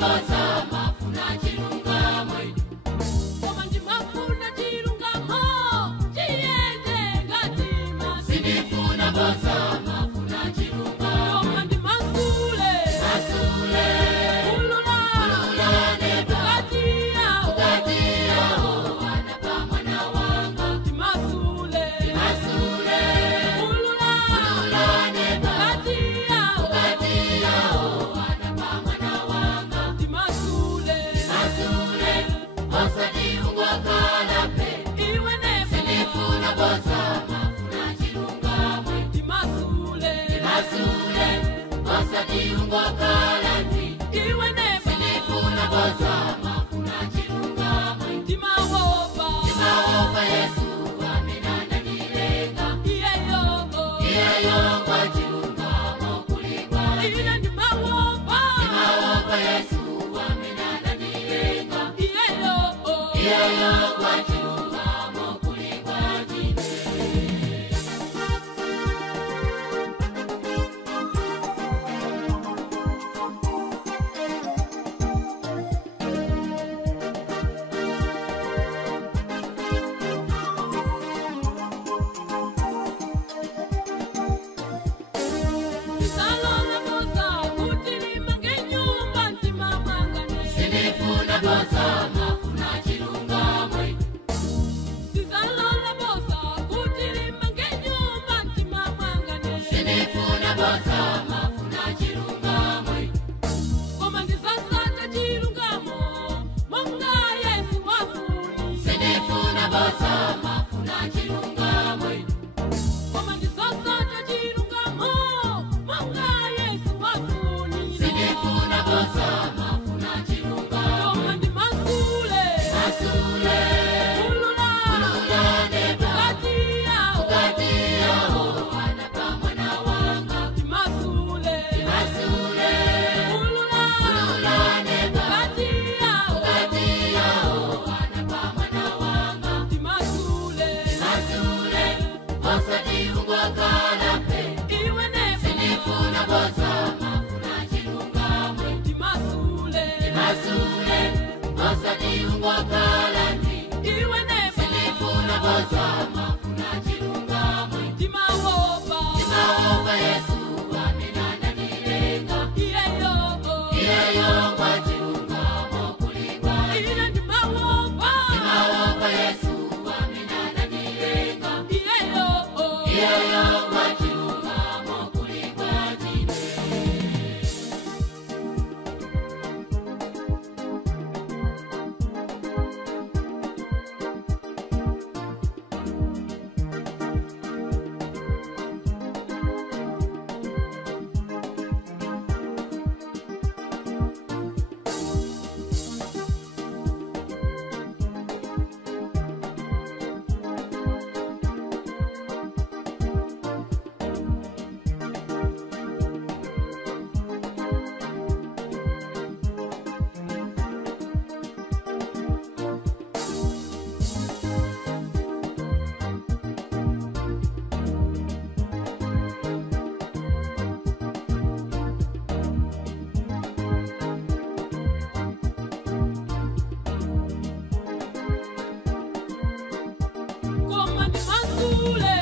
boza mafuna chilungamo. Koma ndimafuna chilungamo chiyende ngati madzi. Sindifuna boza mafuna chilungamo. Koma ndimasule ululane ngati yawo anapa mwana wanga. Ndimasule ululane ngati yawo anapa mwana wanga. Ndimasule osati ungwakalape iwe nefu. Sindifuna boza mafuna chilungamo. Ndimasule osati ungwakalape iwe nefu. Sindifuna boza mafuna chilungamo. Ndimawopa Yesu amenana nilenga. Iyeyo kwa chilungamo kulikwa. Ine ndimawopa Yesu amenana nilenga. Iyeyo kwa chilungamo kulikwa chine. Sindifuna boza mafuna chilungamo. Sindifuna boza mafuna chilungamo. Koma ndisasata chilungamo monga Yesu wafuni. Sindifuna boza mafuna chilungamo. Koma ndisasata chilungamo monga Yesu wafuni. Sindifuna boza mafuna chilungamo. Koma ndimasule ululane ngati yawo anapa mwana wanga. Ndimasule ululane ngati yawo anapa mwana wanga. Ndimasule osati ungwakalape iwe nefu. Sindifuna boza mafuna chilungamo. Ndimasule osati ungwakalape iwe nefu. Sindifuna boza mafuna chilungamo. Ndimawopa Yesu amenana nilenga. Iyeyo kwa chilungamo kulikwa. Ine ndimawopa Yesu amenana nilenga. Iyeyo kwa chilungamo kulikwa chine. Koma ndimasule